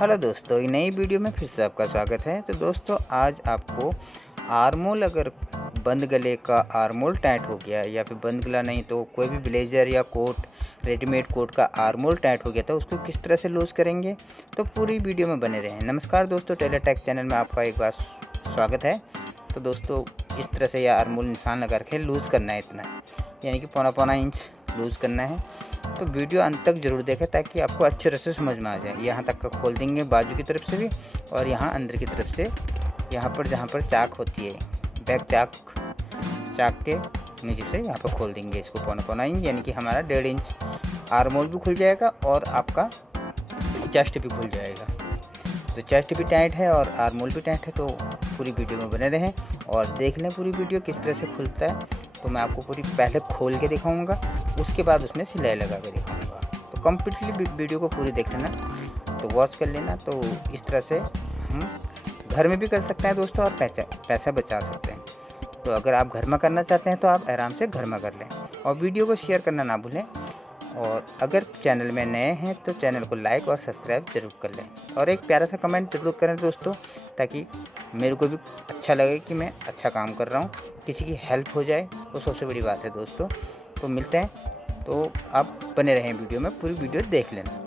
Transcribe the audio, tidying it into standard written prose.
हेलो दोस्तों, एक नई वीडियो में फिर से आपका स्वागत है। तो दोस्तों आज आपको आर्मोल, अगर बंद गले का आर्मोल टाइट हो गया या फिर बंद गला नहीं तो कोई भी ब्लेजर या कोट, रेडीमेड कोट का आर्मोल टाइट हो गया था, उसको किस तरह से लूज़ करेंगे, तो पूरी वीडियो में बने रहें। नमस्कार दोस्तों, टेलर टैग चैनल में आपका एक बार स्वागत है। तो दोस्तों इस तरह से यह आर्मोल निशान लगा रखे, लूज़ करना है इतना, यानी कि पौना पौना इंच लूज़ करना है। तो वीडियो अंत तक ज़रूर देखें ताकि आपको अच्छे तरह से समझ में आ जाए। यहाँ तक का खोल देंगे बाजू की तरफ से भी, और यहाँ अंदर की तरफ से, यहाँ पर जहाँ पर चाक होती है, बैक चाक के नीचे से यहाँ पर खोल देंगे इसको पौना पौना इंच, यानी कि हमारा 1.5 इंच आर्मोल भी खुल जाएगा और आपका चेस्ट भी खुल जाएगा। तो चेस्ट भी टाइट है और आर्मोल भी टाइट है, तो पूरी वीडियो में बने रहें और देख लें पूरी वीडियो किस तरह से खुलता है। तो मैं आपको पूरी पहले खोल के दिखाऊंगा, उसके बाद उसमें सिलाई लगा के दिखाऊंगा। तो कम्प्लीटली वीडियो को पूरी देख लेना, तो वॉच कर लेना। तो इस तरह से हम घर में भी कर सकते हैं दोस्तों, और पैसा बचा सकते हैं। तो अगर आप घर में करना चाहते हैं तो आप आराम से घर में कर लें, और वीडियो को शेयर करना ना भूलें। और अगर चैनल में नए हैं तो चैनल को लाइक और सब्सक्राइब ज़रूर कर लें, और एक प्यारा सा कमेंट ज़रूर करें दोस्तों, ताकि मेरे को भी अच्छा लगे कि मैं अच्छा काम कर रहा हूँ, किसी की हेल्प हो जाए, वो सबसे बड़ी बात है दोस्तों। तो मिलते हैं, तो आप बने रहें वीडियो में, पूरी वीडियो देख लेना।